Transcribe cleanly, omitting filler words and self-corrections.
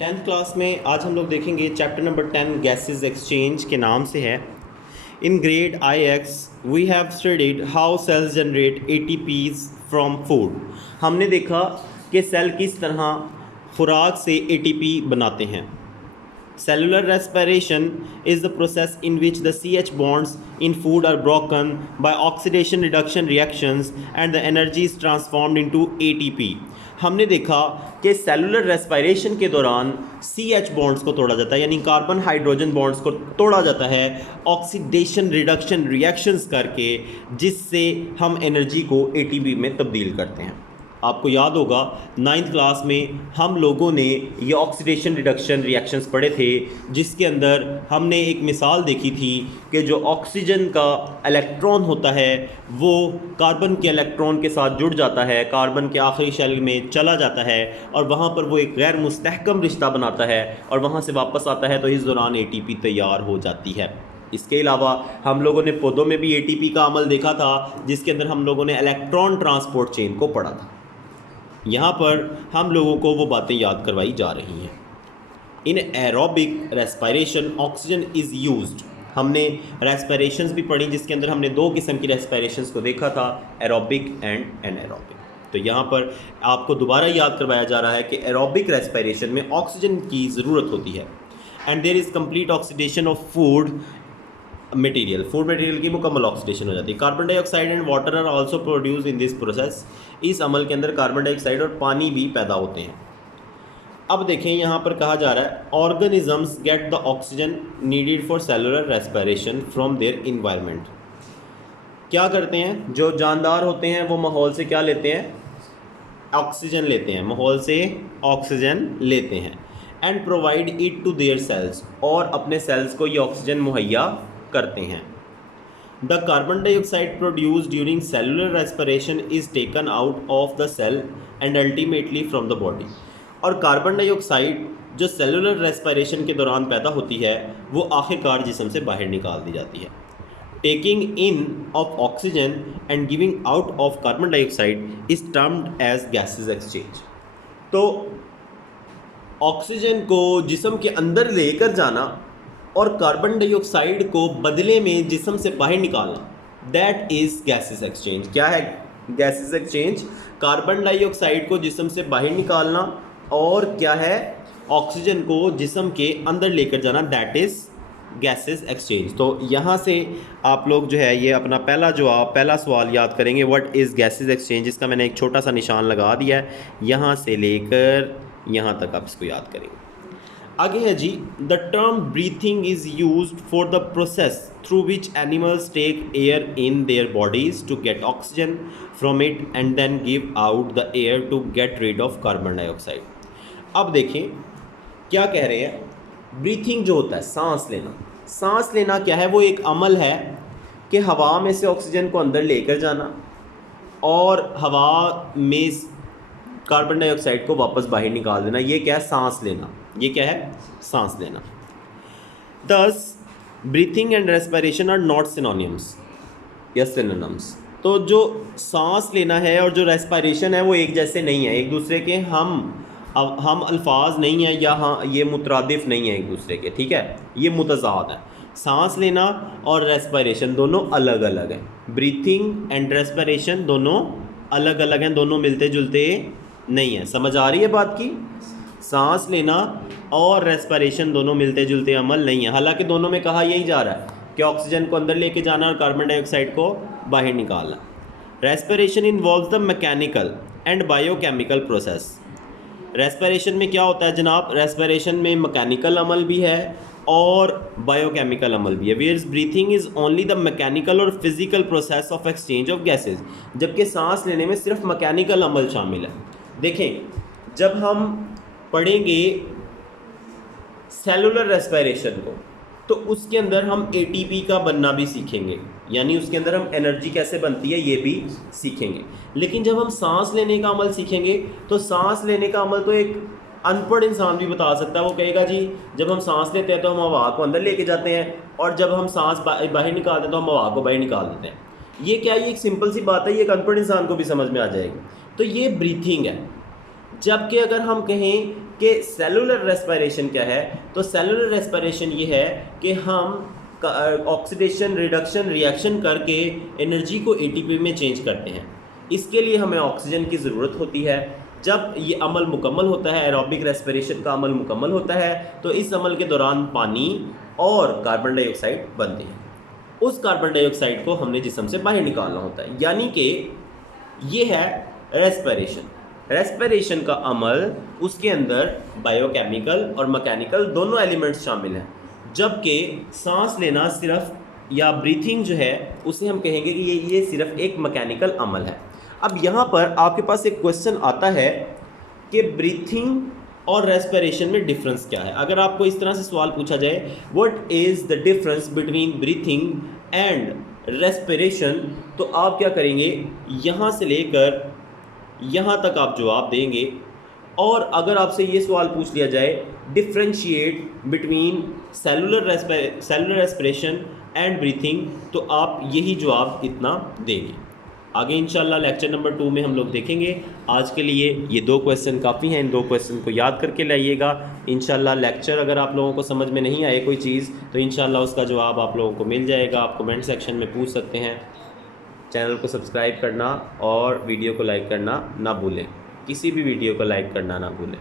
Tenth class में आज हम लोग देखेंगे चैप्टर नंबर 10 गैसेस एक्सचेंज के नाम से है। In grade I X we have studied how cells generate ATPs from food. हमने देखा कि सेल किस तरह खुराक से ATP बनाते हैं। Cellular respiration is the process in which the CH bonds in food are broken by oxidation reduction reactions and the energy is transformed into ATP। हमने देखा कि सेलुलर रेस्पिरेशन के दौरान CH बॉन्ड्स को तोड़ा जाता है, यानी कार्बन हाइड्रोजन बॉन्ड्स को तोड़ा जाता है ऑक्सीडेशन रिडक्शन रिएक्शंस करके, जिससे हम एनर्जी को ATP में तब्दील करते हैं। आपको याद होगा 9th क्लास में हम लोगों ने ये ऑक्सीडेशन रिडक्शन रिएक्शंस पढ़े थे, जिसके अंदर हमने एक मिसाल देखी थी कि जो ऑक्सीजन का इलेक्ट्रॉन होता है वो कार्बन के इलेक्ट्रॉन के साथ जुड़ जाता है, कार्बन के आखिरी शेल में चला जाता है और वहाँ पर वो एक गैर मुस्तहकम रिश्ता बनाता है और वहाँ से वापस आता है, तो इस दौरान ATP तैयार हो जाती है। इसके अलावा हम लोगों ने पौधों में भी ATP का अमल देखा था, जिसके अंदर हम लोगों ने इलेक्ट्रॉन ट्रांसपोर्ट चेन को पढ़ा था। यहाँ पर हम लोगों को वो बातें याद करवाई जा रही हैं। In aerobic respiration oxygen is used. हमने रेस्पिरेशंस भी पढ़ी, जिसके अंदर हमने 2 किस्म की रेस्पिरेशंस को देखा था, एरोबिक एंड एनारोबिक। तो यहाँ पर आपको दोबारा याद करवाया जा रहा है कि एरोबिक रेस्पिरेशन में ऑक्सीजन की ज़रूरत होती है and there is complete oxidation of food material की मुकम्मल ऑक्सीडेशन हो जाती है। Carbon dioxide and water are also produce in this process. इस अमल के अंदर कार्बन डाइऑक्साइड और पानी भी पैदा होते हैं। अब देखें, यहाँ पर कहा जा रहा है organisms get the oxygen needed for cellular respiration from their environment. क्या करते हैं, जो जानदार होते हैं वो माहौल से क्या लेते हैं, ऑक्सीजन लेते हैं, माहौल से ऑक्सीजन लेते हैं and provide it to their cells, और अपने सेल्स को ये ऑक्सीजन मुहैया करते हैं। The carbon dioxide produced during cellular respiration is taken out of the cell and ultimately from the body. और कार्बन डाइऑक्साइड जो सेलुलर रेस्पिरेशन के दौरान पैदा होती है वो आखिरकार जिस्म से बाहर निकाल दी जाती है। Taking in of oxygen and giving out of carbon dioxide is termed as gases exchange. तो ऑक्सीजन को जिस्म के अंदर लेकर जाना और कार्बन डाइऑक्साइड को बदले में जिस्म से बाहर निकालना, दैट इज़ गैसेस एक्सचेंज। क्या है गैसेस एक्सचेंज? कार्बन डाइऑक्साइड को जिस्म से बाहर निकालना और क्या है, ऑक्सीजन को जिस्म के अंदर लेकर जाना, दैट इज़ गैसेस एक्सचेंज। तो यहाँ से आप लोग जो है ये अपना पहला सवाल याद करेंगे, व्हाट इज़ गैसेस एक्सचेंज। इसका मैंने एक छोटा सा निशान लगा दिया है, यहाँ से लेकर यहाँ तक आप इसको याद करेंगे। आगे है जी, the term breathing is used for the process through which animals take air in their bodies to get oxygen from it and then give out the air to get rid of carbon dioxide. अब देखें क्या कह रहे हैं, breathing जो होता है सांस लेना क्या है, वो एक अमल है कि हवा में से ऑक्सीजन को अंदर लेकर जाना और हवा में कार्बन डाइऑक्साइड को वापस बाहर निकाल देना। ये क्या है, सांस लेना। ये क्या है, सांस लेना। Thus breathing and respiration are not synonyms या सिनोनिम्स। तो जो सांस लेना है और जो रेस्पिरेशन है वो एक जैसे नहीं है, एक दूसरे के हम अल्फाज नहीं है, या हाँ ये मुतरादिफ नहीं है एक दूसरे के, ठीक है, ये मुतज़ाद है। सांस लेना और रेस्पिरेशन दोनों अलग अलग हैं। ब्रीथिंग एंड रेस्पिरेशन दोनों अलग अलग हैं, दोनों मिलते जुलते नहीं हैं। समझ आ रही है बात की? सांस लेना और रेस्पिरेशन दोनों मिलते जुलते अमल नहीं है, हालांकि दोनों में कहा यही जा रहा है कि ऑक्सीजन को अंदर लेके जाना और कार्बन डाइऑक्साइड को बाहर निकालना। Respiration involves the mechanical and biochemical process. Respiration में क्या होता है जनाब, रेस्पिरेशन में मैकेनिकल अमल भी है और बायोकेमिकल अमल भी है। Whereas breathing is only the mechanical और physical process of exchange of gases, जबकि सांस लेने में सिर्फ मैकेनिकल अमल शामिल है। देखें, जब हम पढ़ेंगे सेलुलर रेस्पिरेशन को तो उसके अंदर हम ATP का बनना भी सीखेंगे, यानी उसके अंदर हम एनर्जी कैसे बनती है ये भी सीखेंगे। लेकिन जब हम सांस लेने का अमल सीखेंगे तो सांस लेने का अमल तो एक अनपढ़ इंसान भी बता सकता है। वो कहेगा जी जब हम सांस लेते हैं तो हम हवा को अंदर लेके जाते हैं और जब हम सांस बाहर निकालते हैं तो हम हवा को बाहर निकाल देते हैं। ये क्या, ये एक सिंपल सी बात है, ये एक अनपढ़ इंसान को भी समझ में आ जाएगी। तो ये ब्रीथिंग है। जबकि अगर हम कहें कि सेलुलर रेस्पिरेशन क्या है। तो सेलुलर रेस्पिरेशन ये है कि हम ऑक्सीडेशन रिडक्शन रिएक्शन करके एनर्जी को एटीपी में चेंज करते हैं। इसके लिए हमें ऑक्सीजन की ज़रूरत होती है। जब ये अमल मुकम्मल होता है, एरोबिक रेस्पिरेशन का अमल मुकम्मल होता है, तो इस अमल के दौरान पानी और कार्बन डाइऑक्साइड बनते हैं। उस कार्बन डाइऑक्साइड को हमने जिस्म से बाहर निकालना होता है, यानी कि ये है रेस्पिरेशन। रेस्पिरेशन का अमल, उसके अंदर बायोकेमिकल और मैकेनिकल दोनों एलिमेंट्स शामिल हैं, जबकि सांस लेना सिर्फ या ब्रीथिंग जो है उसे हम कहेंगे कि ये सिर्फ एक मैकेनिकल अमल है। अब यहाँ पर आपके पास एक क्वेश्चन आता है कि ब्रीथिंग और रेस्पिरेशन में डिफरेंस क्या है। अगर आपको इस तरह से सवाल पूछा जाए, what is the difference between breathing and respiration, तो आप क्या करेंगे, यहाँ से लेकर यहाँ तक आप जवाब देंगे। और अगर आपसे ये सवाल पूछ लिया जाए, differentiate between cellular respiration and breathing, तो आप यही जवाब इतना देंगे। आगे इंशाल्लाह लेक्चर नंबर 2 में हम लोग देखेंगे। आज के लिए ये 2 क्वेश्चन काफ़ी हैं, इन 2 क्वेश्चन को याद करके लाइएगा। इंशाल्लाह लेक्चर अगर आप लोगों को समझ में नहीं आए कोई चीज़, तो इंशाल्लाह उसका जवाब आप लोगों को मिल जाएगा। आप कमेंट सेक्शन में पूछ सकते हैं। चैनल को सब्सक्राइब करना और वीडियो को लाइक करना ना भूलें, किसी भी वीडियो को लाइक करना ना भूलें।